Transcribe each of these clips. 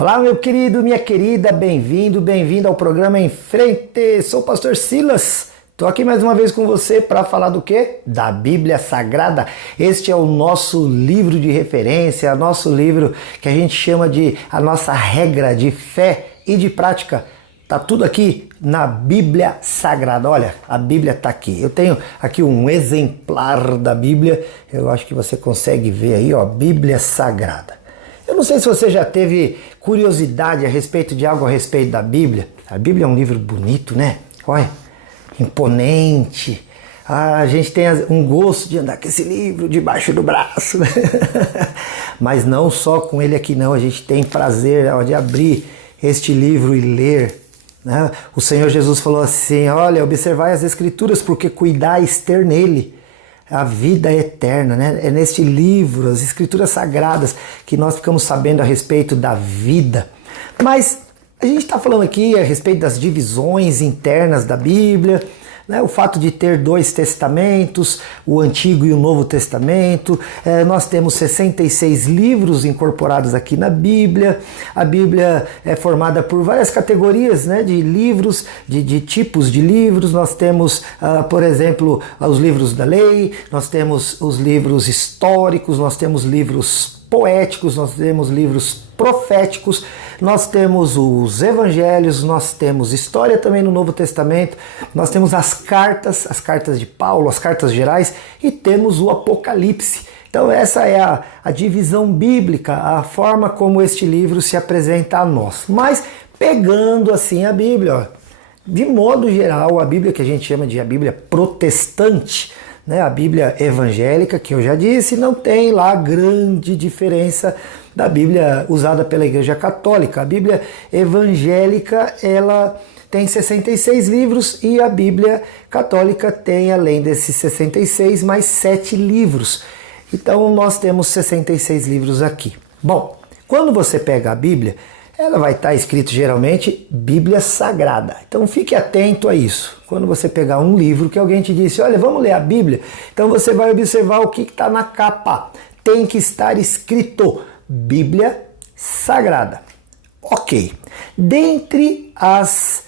Olá, meu querido, minha querida, bem-vindo, bem-vinda ao programa Em Frente. Sou o pastor Silas. Estou aqui mais uma vez com você para falar do quê? Da Bíblia Sagrada. Este é o nosso livro de referência, nosso livro que a gente chama de a nossa regra de fé e de prática. Tá tudo aqui na Bíblia Sagrada. Olha, a Bíblia está aqui. Eu tenho aqui um exemplar da Bíblia. Eu acho que você consegue ver aí, ó, Bíblia Sagrada. Eu não sei se você já teve curiosidade a respeito de algo a respeito da Bíblia. A Bíblia é um livro bonito, né? Olha, imponente. A gente tem um gosto de andar com esse livro debaixo do braço, né? Mas não só com ele aqui não, a gente tem prazer de abrir este livro e ler. Né? O Senhor Jesus falou assim, olha, observai as Escrituras porque cuidais ter nele a vida eterna, né? É neste livro, as Escrituras Sagradas, que nós ficamos sabendo a respeito da vida. Mas a gente está falando aqui a respeito das divisões internas da Bíblia, né? O fato de ter dois testamentos, o Antigo e o Novo Testamento. Nós temos 66 livros incorporados aqui na Bíblia. A Bíblia é formada por várias categorias, né, de livros, de tipos de livros. Nós temos, por exemplo, os livros da lei, nós temos os livros históricos, nós temos livros poéticos, nós temos livros proféticos, nós temos os evangelhos, nós temos história também no Novo Testamento, nós temos as cartas de Paulo, as cartas gerais, e temos o Apocalipse. Então essa é a divisão bíblica, a forma como este livro se apresenta a nós. Mas pegando assim a Bíblia, ó, de modo geral, a Bíblia que a gente chama de a Bíblia protestante, né, a Bíblia evangélica, que eu já disse, não tem lá grande diferença da Bíblia usada pela Igreja Católica. A Bíblia evangélica, ela tem 66 livros e a Bíblia Católica tem, além desses 66, mais 7 livros. Então nós temos 66 livros aqui. Bom, quando você pega a Bíblia, ela vai estar escrito geralmente Bíblia Sagrada. Então fique atento a isso. Quando você pegar um livro que alguém te disse, olha, vamos ler a Bíblia, então você vai observar o que está na capa. Tem que estar escrito Bíblia Sagrada. Ok. Dentre as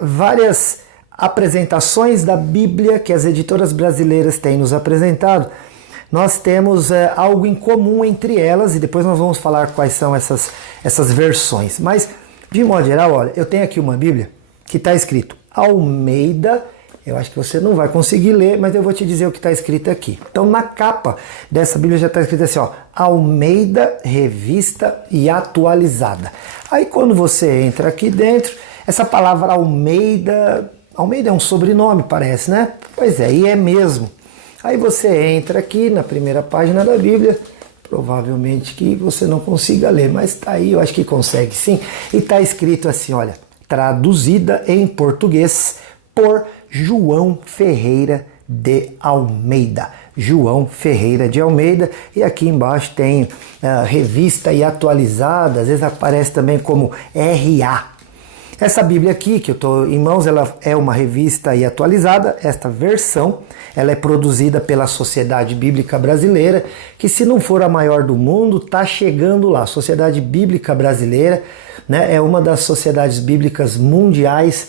várias apresentações da Bíblia que as editoras brasileiras têm nos apresentado, nós temos algo em comum entre elas, e depois nós vamos falar quais são essas versões. Mas, de modo geral, olha, eu tenho aqui uma Bíblia que está escrito Almeida. Eu acho que você não vai conseguir ler, mas eu vou te dizer o que está escrito aqui. Então, na capa dessa Bíblia já está escrito assim, ó, Almeida, Revista e Atualizada. Aí, quando você entra aqui dentro, essa palavra Almeida é um sobrenome, parece, né? Pois é, e é mesmo. Aí você entra aqui na primeira página da Bíblia, provavelmente que você não consiga ler, mas está aí, eu acho que consegue sim. E está escrito assim, olha, traduzida em português por João Ferreira de Almeida. João Ferreira de Almeida, e aqui embaixo tem revista e atualizada, às vezes aparece também como RA. Essa Bíblia aqui, que eu estou em mãos, ela é uma revista e atualizada. Esta versão, ela é produzida pela Sociedade Bíblica Brasileira, que se não for a maior do mundo, está chegando lá. A Sociedade Bíblica Brasileira, né, é uma das sociedades bíblicas mundiais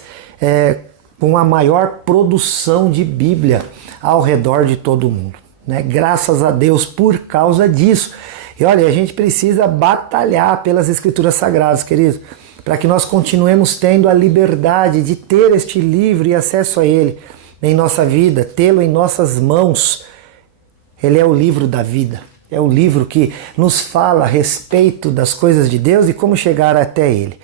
com a maior produção de Bíblia ao redor de todo o mundo. Né? Graças a Deus por causa disso. E olha, a gente precisa batalhar pelas Escrituras Sagradas, querido, para que nós continuemos tendo a liberdade de ter este livro e acesso a ele em nossa vida, tê-lo em nossas mãos. Ele é o livro da vida, é o livro que nos fala a respeito das coisas de Deus e como chegar até ele.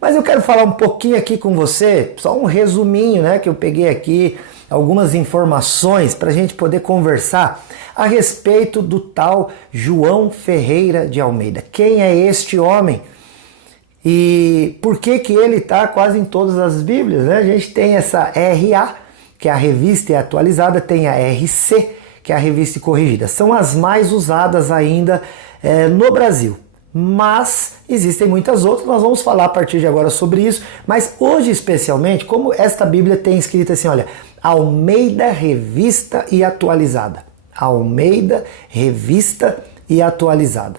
Mas eu quero falar um pouquinho aqui com você, só um resuminho, né, que eu peguei aqui, algumas informações para a gente poder conversar a respeito do tal João Ferreira de Almeida. Quem é este homem? E por que ele está quase em todas as Bíblias? Né? A gente tem essa RA, que é a revista e atualizada, tem a RC, que é a revista e corrigida. São as mais usadas ainda no Brasil. Mas existem muitas outras, nós vamos falar a partir de agora sobre isso. Mas hoje especialmente, como esta Bíblia tem escrito assim, olha, Almeida, Revista e Atualizada. Almeida, Revista e Atualizada.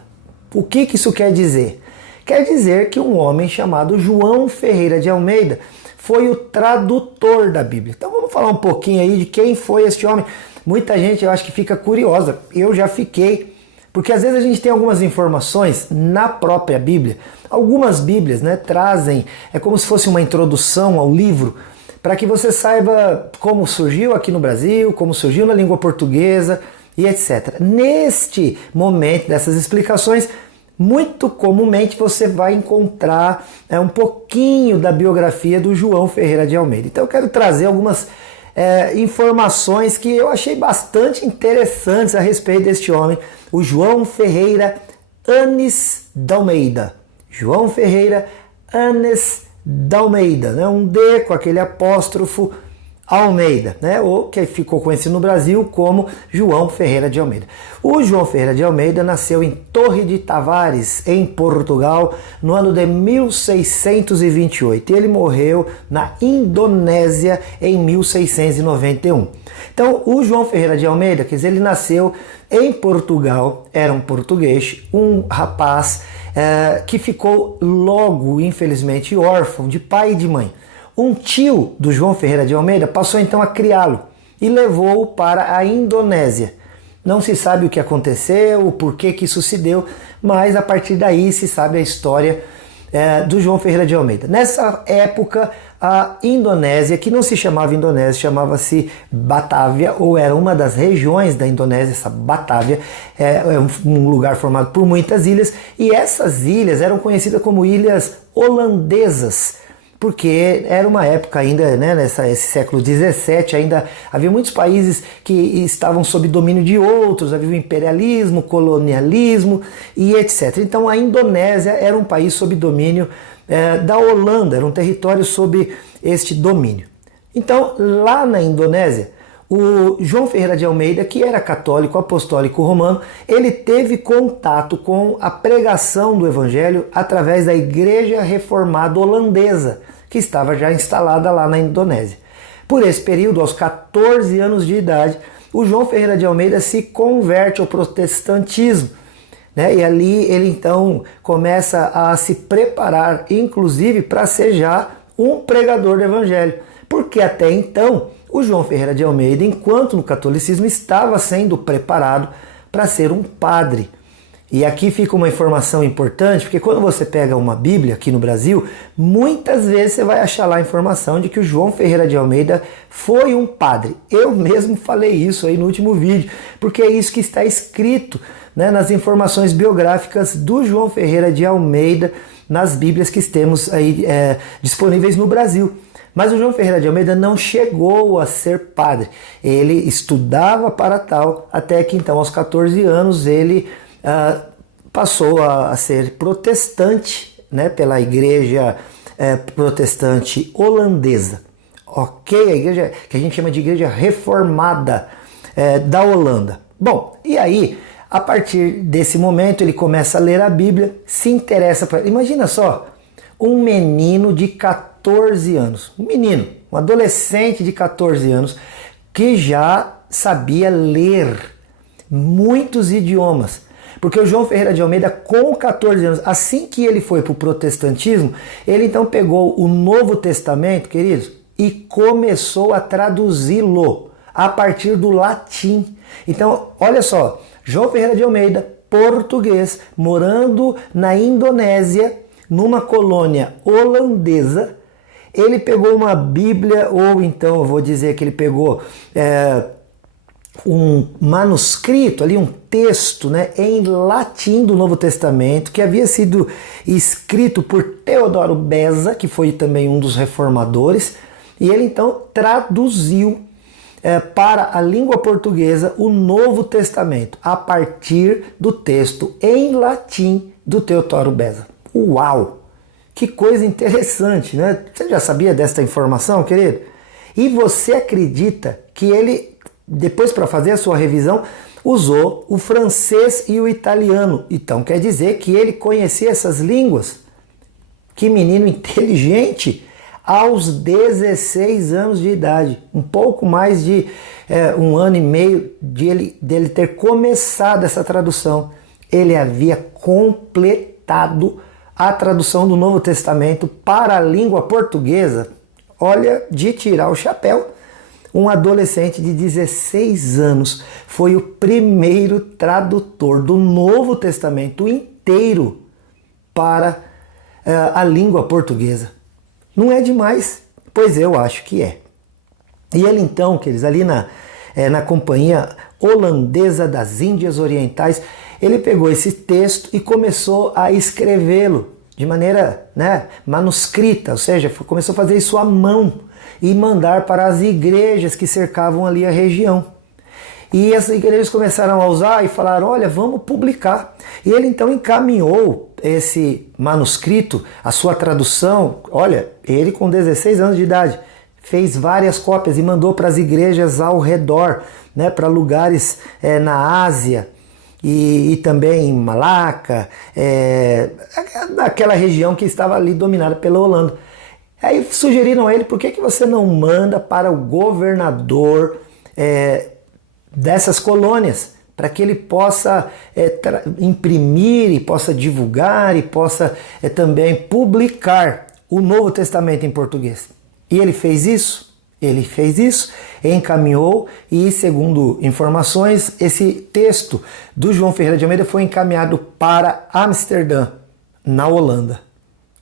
O que isso quer dizer? Quer dizer que um homem chamado João Ferreira de Almeida foi o tradutor da Bíblia. Então vamos falar um pouquinho aí de quem foi este homem. Muita gente, eu acho que fica curiosa, eu já fiquei, porque às vezes a gente tem algumas informações na própria Bíblia. Algumas Bíblias, né, trazem, é como se fosse uma introdução ao livro, para que você saiba como surgiu aqui no Brasil, como surgiu na língua portuguesa e etc. Neste momento dessas explicações, muito comumente você vai encontrar um pouquinho da biografia do João Ferreira de Almeida. Então eu quero trazer algumas informações que eu achei bastante interessantes a respeito deste homem, o João Ferreira Anes d'Almeida. João Ferreira Anes d'Almeida, né? Um D com aquele apóstrofo Almeida, né? Ou que ficou conhecido no Brasil como João Ferreira de Almeida. O João Ferreira de Almeida nasceu em Torre de Tavares, em Portugal, no ano de 1628. E ele morreu na Indonésia em 1691. Então, o João Ferreira de Almeida, quer dizer, ele nasceu em Portugal, era um português, um rapaz que ficou logo, infelizmente, órfão de pai e de mãe. Um tio do João Ferreira de Almeida passou então a criá-lo e levou-o para a Indonésia. Não se sabe o que aconteceu, o porquê que isso se deu, mas a partir daí se sabe a história do João Ferreira de Almeida. Nessa época, a Indonésia, que não se chamava Indonésia, chamava-se Batávia, ou era uma das regiões da Indonésia, essa Batávia, é um lugar formado por muitas ilhas, e essas ilhas eram conhecidas como ilhas holandesas, porque era uma época ainda, né, esse século XVII, ainda havia muitos países que estavam sob domínio de outros, havia o imperialismo, colonialismo e etc. Então a Indonésia era um país sob domínio da Holanda, era um território sob este domínio. Então lá na Indonésia, o João Ferreira de Almeida, que era católico apostólico romano, ele teve contato com a pregação do evangelho através da Igreja Reformada Holandesa, que estava já instalada lá na Indonésia. Por esse período, aos 14 anos de idade, o João Ferreira de Almeida se converte ao protestantismo, né? E ali ele então começa a se preparar, inclusive, para ser já um pregador do evangelho, porque até então o João Ferreira de Almeida, enquanto no catolicismo, estava sendo preparado para ser um padre. E aqui fica uma informação importante, porque quando você pega uma Bíblia aqui no Brasil, muitas vezes você vai achar lá a informação de que o João Ferreira de Almeida foi um padre. Eu mesmo falei isso aí no último vídeo, porque é isso que está escrito, né, nas informações biográficas do João Ferreira de Almeida, nas Bíblias que temos aí disponíveis no Brasil. Mas o João Ferreira de Almeida não chegou a ser padre. Ele estudava para tal, até que então aos 14 anos ele passou a ser protestante, né, pela igreja protestante holandesa. Ok? A igreja que a gente chama de igreja reformada da Holanda. Bom, e aí, a partir desse momento ele começa a ler a Bíblia, se interessa por... Imagina só, um menino de 14 anos, um menino, um adolescente de 14 anos, que já sabia ler muitos idiomas. Porque o João Ferreira de Almeida, com 14 anos, assim que ele foi para o protestantismo, ele então pegou o Novo Testamento, queridos, e começou a traduzi-lo a partir do latim. Então, olha só, João Ferreira de Almeida, português, morando na Indonésia, numa colônia holandesa, ele pegou uma Bíblia, ou então eu vou dizer que ele pegou um manuscrito, ali um texto, né, em latim do Novo Testamento, que havia sido escrito por Teodoro Beza, que foi também um dos reformadores, e ele então traduziu para a língua portuguesa o Novo Testamento, a partir do texto em latim do Teodoro Beza. Uau! Que coisa interessante, né? Você já sabia desta informação, querido? E você acredita que ele, depois para fazer a sua revisão, usou o francês e o italiano. Então quer dizer que ele conhecia essas línguas. Que menino inteligente! Aos 16 anos de idade, um pouco mais de 1 ano e meio dele ter começado essa tradução, ele havia completado a tradução do Novo Testamento para a língua portuguesa, olha, de tirar o chapéu. Um adolescente de 16 anos foi o primeiro tradutor do Novo Testamento inteiro para a língua portuguesa. Não é demais? Pois eu acho que é. E ele então, queridos, ali na Companhia Holandesa das Índias Orientais, ele pegou esse texto e começou a escrevê-lo de maneira manuscrita, ou seja, começou a fazer isso à mão e mandar para as igrejas que cercavam ali a região. E as igrejas começaram a usar e falaram, olha, vamos publicar. E ele então encaminhou esse manuscrito, a sua tradução, olha, ele com 16 anos de idade, fez várias cópias e mandou para as igrejas ao redor, para lugares na Ásia e também em Malaca, naquela região que estava ali dominada pela Holanda. Aí sugeriram a ele, por que você não manda para o governador dessas colônias, para que ele possa imprimir e possa divulgar e possa também publicar o Novo Testamento em português. E ele fez isso, encaminhou e, segundo informações, esse texto do João Ferreira de Almeida foi encaminhado para Amsterdã, na Holanda.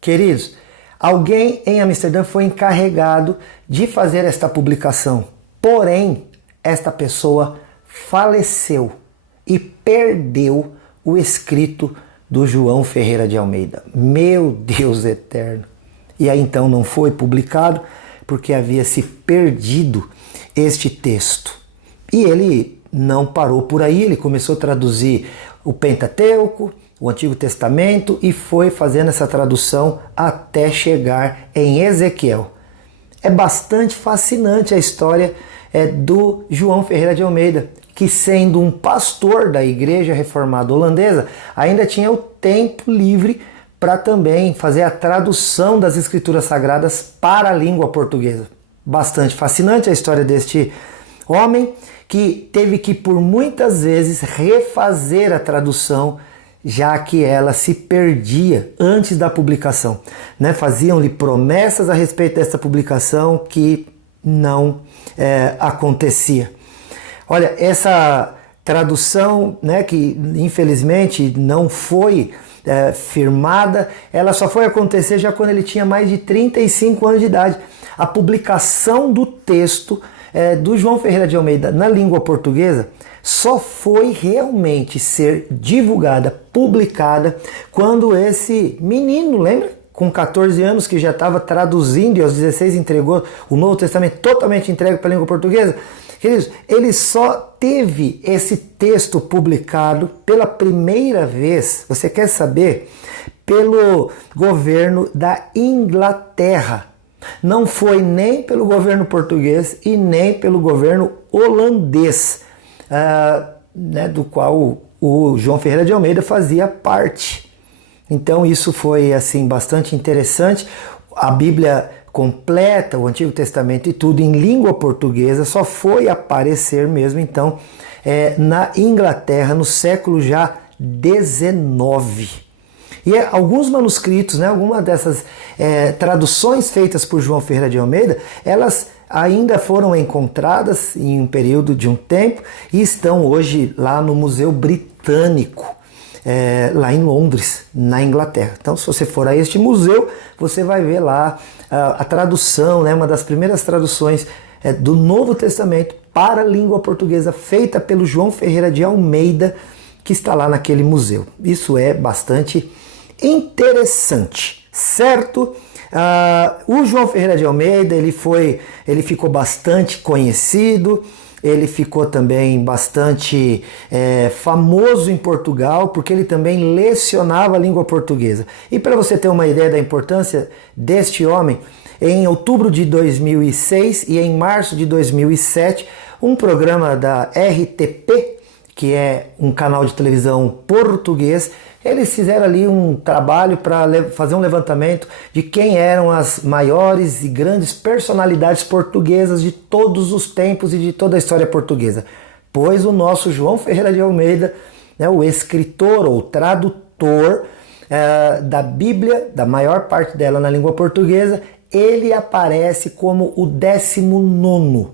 Queridos, alguém em Amsterdã foi encarregado de fazer esta publicação, porém, esta pessoa faleceu e perdeu o escrito do João Ferreira de Almeida. Meu Deus eterno! E aí então não foi publicado porque havia se perdido este texto. E ele não parou por aí, ele começou a traduzir o Pentateuco, o Antigo Testamento e foi fazendo essa tradução até chegar em Ezequiel. É bastante fascinante a história do João Ferreira de Almeida, que sendo um pastor da Igreja Reformada Holandesa, ainda tinha o tempo livre para também fazer a tradução das Escrituras Sagradas para a língua portuguesa. Bastante fascinante a história deste homem que teve que por muitas vezes refazer a tradução, já que ela se perdia antes da publicação. Faziam-lhe promessas a respeito dessa publicação que não acontecia. Olha, essa tradução, que infelizmente não foi firmada, ela só foi acontecer já quando ele tinha mais de 35 anos de idade. A publicação do texto do João Ferreira de Almeida na língua portuguesa só foi realmente ser divulgada, publicada, quando esse menino, lembra? Com 14 anos, que já estava traduzindo e aos 16 entregou o Novo Testamento totalmente entregue para a língua portuguesa. Queridos, ele só teve esse texto publicado pela primeira vez, você quer saber, pelo governo da Inglaterra. Não foi nem pelo governo português e nem pelo governo holandês, do qual o João Ferreira de Almeida fazia parte. Então isso foi assim bastante interessante. A Bíblia completa, o Antigo Testamento e tudo em língua portuguesa só foi aparecer mesmo então na Inglaterra no século já XIX. E alguns manuscritos, algumas dessas traduções feitas por João Ferreira de Almeida, elas ainda foram encontradas em um período de um tempo e estão hoje lá no Museu Britânico, lá em Londres, na Inglaterra. Então, se você for a este museu, você vai ver lá a tradução, uma das primeiras traduções do Novo Testamento para a língua portuguesa, feita pelo João Ferreira de Almeida, que está lá naquele museu. Isso é bastante interessante, certo? O João Ferreira de Almeida, ele ficou bastante conhecido, ele ficou também bastante famoso em Portugal, porque ele também lecionava a língua portuguesa. E para você ter uma ideia da importância deste homem, em outubro de 2006 e em março de 2007, um programa da RTP, que é um canal de televisão português, eles fizeram ali um trabalho para fazer um levantamento de quem eram as maiores e grandes personalidades portuguesas de todos os tempos e de toda a história portuguesa. Pois o nosso João Ferreira de Almeida, o escritor ou tradutor, da Bíblia, da maior parte dela na língua portuguesa, ele aparece como o 19º,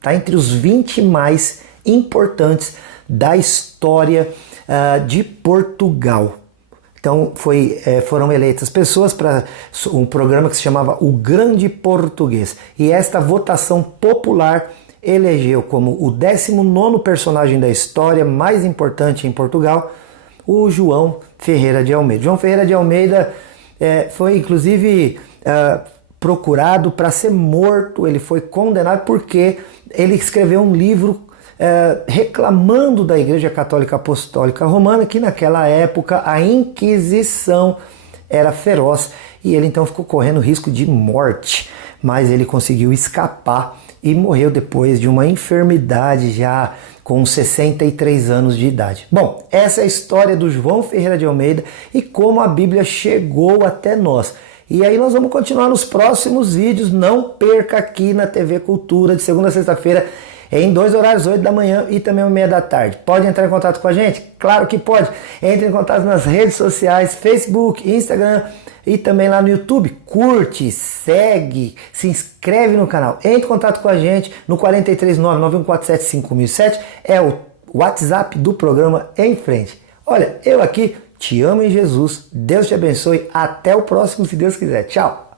tá? Entre os 20 mais importantes da história de Portugal. Então foram eleitas pessoas para um programa que se chamava O Grande Português. E esta votação popular elegeu como o 19º personagem da história mais importante em Portugal, o João Ferreira de Almeida. João Ferreira de Almeida foi inclusive procurado para ser morto, ele foi condenado porque ele escreveu um livro reclamando da Igreja Católica Apostólica Romana, que naquela época a Inquisição era feroz e ele então ficou correndo risco de morte, mas ele conseguiu escapar e morreu depois de uma enfermidade já com 63 anos de idade. Bom, essa é a história do João Ferreira de Almeida e como a Bíblia chegou até nós. E aí nós vamos continuar nos próximos vídeos, não perca aqui na TV Cultura, de segunda a sexta-feira, em 2 horários, 8 da manhã e também 1h30 da tarde. Pode entrar em contato com a gente? Claro que pode. Entre em contato nas redes sociais, Facebook, Instagram e também lá no YouTube. Curte, segue, se inscreve no canal. Entre em contato com a gente no 439-9147-5007. É o WhatsApp do programa Em Frente. Olha, eu aqui te amo em Jesus. Deus te abençoe. Até o próximo, se Deus quiser. Tchau.